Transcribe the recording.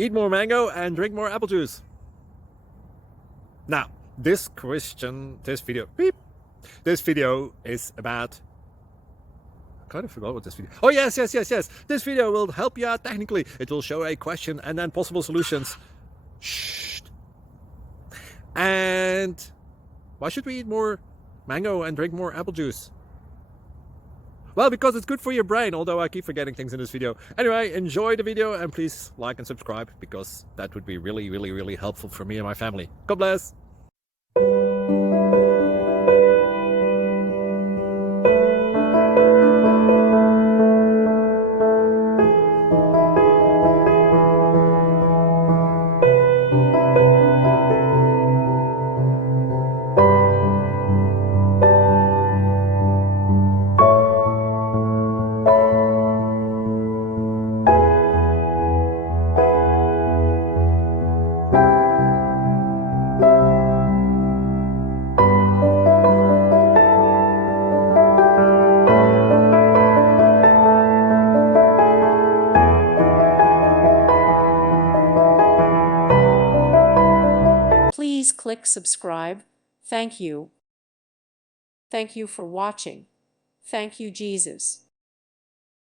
Eat more mango and drink more apple juice. Now, this video is about... I kind of forgot what this video... Oh, yes. This video will help you out technically. It will show a question and then possible solutions. Shh. And why should we eat more mango and drink more apple juice? Well, because it's good for your brain, although I keep forgetting things in this video. Anyway, enjoy the video and please like and subscribe, because that would be really helpful for me and my family. God bless! Please click subscribe. Thank you. Thank you for watching. Thank you, Jesus.